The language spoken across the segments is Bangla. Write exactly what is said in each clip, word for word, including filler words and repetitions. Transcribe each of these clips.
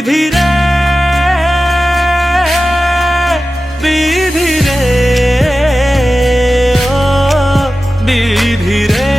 বিধি রে বিধি রে ও বিধি রে।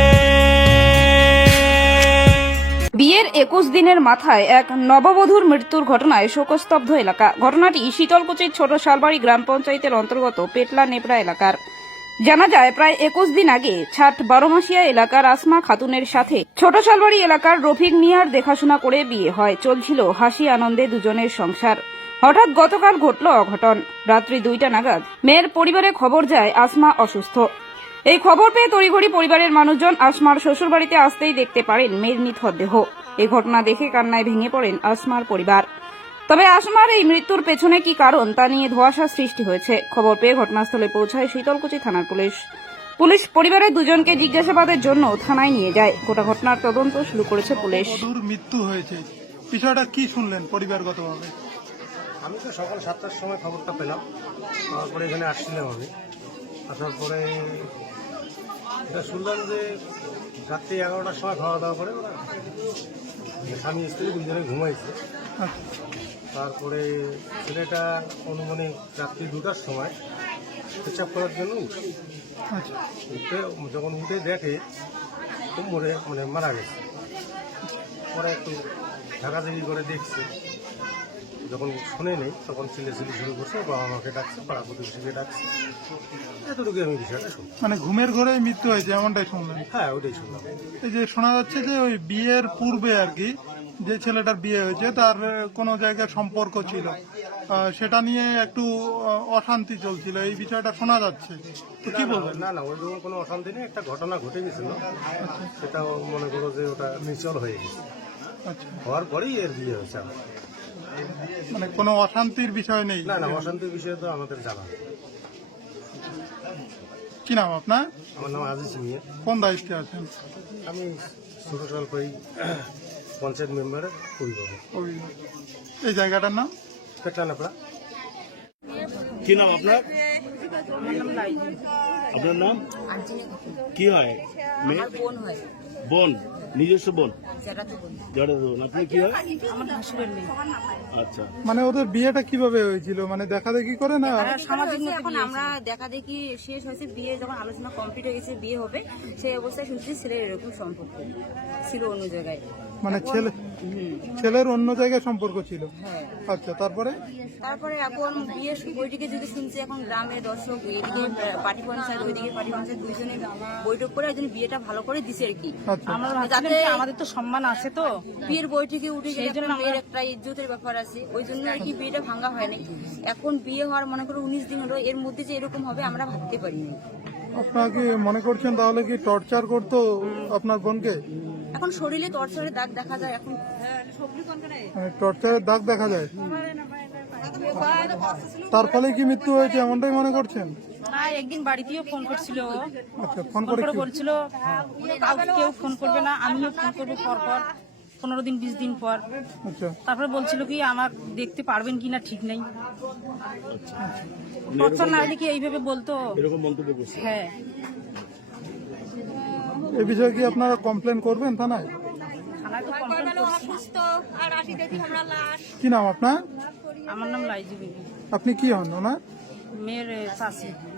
বিয়ের একুশ দিনের মাথায় এক নববধূর মৃত্যুর ঘটনায় শোকস্তব্ধ এলাকা। ঘটনাটি শীতলকুচির ছোট শালবাড়ি গ্রাম পঞ্চায়েতের অন্তর্গত পেটলা নেপড়া এলাকার। জানা যায়, প্রায় একুশ দিন আগে ছাট বারোমাসিয়া এলাকার আসমা খাতুনের সাথে ছোট শালবাড়ি এলাকার রফিক মিয়ার দেখাশোনা করে বিয়ে হয়। চলছিল হাসি আনন্দে দুজনের সংসার। হঠাৎ গতকাল ঘটল অঘটন। রাত্রি দুইটা নাগাদ মেয়ের পরিবারে খবর যায় আসমা অসুস্থ। এই খবর পেয়ে তড়িঘড়ি পরিবারের মানুষজন আসমার শ্বশুরবাড়িতে আসতেই দেখতে পারেন মেয়ের নিথর দেহ। এই ঘটনা দেখে কান্নায় ভেঙে পড়েন আসমার পরিবার। তবে আসমার এই মৃত্যুর পেছনে কি কারণ তা নিয়ে ধোঁয়াশা সৃষ্টি হয়েছে। খবর পেয়ে ঘটনাস্থলে পৌঁছায় শীতলকুচি থানার পুলিশ। পুলিশ পরিবারের দুজনকে জিজ্ঞাসাবাদের জন্য থানায় নিয়ে যায়। গোটা ঘটনার তদন্ত শুরু করেছে পুলিশ। বধূর মৃত্যু হয়েছে, বিষয়টা কি শুনলেন পরিবারগতভাবে? আমি তো সকাল সাতটার সময় খবরটা পেলাম, তারপরে এখানে আসছিলাম আমি। আসার পরে এটা শুনলাম যে রাত্রি এগারোটার সময় খাওয়া দাওয়া করে ওরা স্বামী স্ত্রী দুজনে ঘুমাইছে। তারপরে ছেলেটা অনুমানিক রাত্রি দুটার সময় পেশাব করার জন্য উঠে উঠে যখন উঠে দেখে খুব মরে মানে মারা গেছে। পরে একটু ঝাঁকাঝাঁকি করে দেখছে, যখন শুনে নেই তখন চিল্লাচিল্লি শুরু করছে, বাবা মাকে ডাকছে, পাড়া প্রতিবেশীকে ডাকছে। এতটুকু আমি বিষয়টা শুনলাম। মানে ঘুমের ঘরেই মৃত্যু হয়েছে এমনটাই শুনলেন? হ্যাঁ, ওইটাই শুনলাম। এই যে শোনা যাচ্ছে যে ওই বিয়ের পূর্বে আর কি যে ছেলেটার বিয়ে হয়েছে তার কোনো জায়গায় সম্পর্ক ছিল, আহ, সেটা নিয়ে একটু আহ, অশান্তি চলছিল, এই বিষয়টা শোনা যাচ্ছে। তো কি বলবেন? না না, ওইরকম কোনো অশান্তি নেই। একটা ঘটনা ঘটে গেছিল, সেটাও মনে করো যে ওটা মিউচুয়াল হয়ে গেছে। আচ্ছা, হওয়ার পরেই এর বিয়ে হয়েছে আমার। মানে কোনো অশান্তির বিষয় নেই? না না, অশান্তির বিষয়ে তো আমাদের জানা নেই। কি নাম আপনার? আমার নাম আজিজ মিয়া। কোন দায়িত্বে আছেন? আমি ছোট স্বল্পই পঞ্চায়েত মেম্বারের অভিভাবক। ওই এই জায়গাটার নাম পেটলা নেপড়া। কি নাম আপনার? আপনার নাম কি হয়? মেয়ে বোন হয়, বোন, নিজস্ব বোন, জেঠাতো বোন। জড়াতো বোন। আপনি কি হয়? আমার ভাসুরের মেয়ে। আচ্ছা, মানে ওদের বিয়েটা কিভাবে হয়েছিল? মানে দেখা দেখি করে না? তারা সামাজিক মতো এখন আমরা দেখা দেখি শেষ হয়েছে, বিয়ে যখন আলোচনা কমপ্লিট হয়ে গেছে বিয়ে হবে, সেই অবস্থায় শুনছি ছেলের এরকম সম্পর্ক ছিল অন্য জায়গায়। মানে ছেলে হুম, ছেলের অন্য জায়গায় সম্পর্ক ছিল? হ্যাঁ। আচ্ছা, তারপরে? তারপরে এখন বিয়ে বইটিকে যদি শুনছি, এখন গ্রামের দর্শক এদিকে পার্টি পঞ্চায়েত ওইদিকে পার্টি পঞ্চায়েত দুইজনে বৈঠক করে একজন বিয়েটা ভালো করে দিছে আর কি। আচ্ছা, যাতে আমাদের তো সম্মান আছে, তো বিয়ের বইটিকে উঠে গেলে একটা মেয়ের একটা ইজ্জতের ব্যাপার আছে, ওই জন্য আর কি বিয়েটা ভাঙা হয়নি। এখন বিয়ে হওয়ার মনে করো উনিশ দিন হলো, এর মধ্যে যে এরকম হবে আমরা ভাবতে পারিনি। আপনারা কি মনে করছেন তাহলে কি টর্চার করতো আপনার বোনকে? এখন শরীরে টর্চারের দাগ দেখা যায়। এখন মানে টর্চারের দাগ দেখা যায়, তার ফলে কি মৃত্যু হয়েছে এমনটাই মনে করছেন? না, একদিন বাড়িতেও ফোন করছিল, ও আচ্ছা, ফোন ফোন করে করে কি- বলছিল কাউকে কেউ ফোন করবে না, আমিও ফোন করবো পর পর, পনেরো দিন বিশ দিন পর। আচ্ছা, তারপরে বলছিল কি আমার দেখতে পারবেন কিনা ঠিক নেই, টর্চার না হলে কি এইভাবে বলতো? এরকম মন্তব্য করছে। হ্যাঁ, এই বিষয়ে কি আপনারা কমপ্লেন করবেন থানায়? থানায় তো কমপ্লেন করছি। কি নাম আপনার? আমার নাম লাইজু বিবি, আপনি কি হন ওনার? মেয়ের চাষি।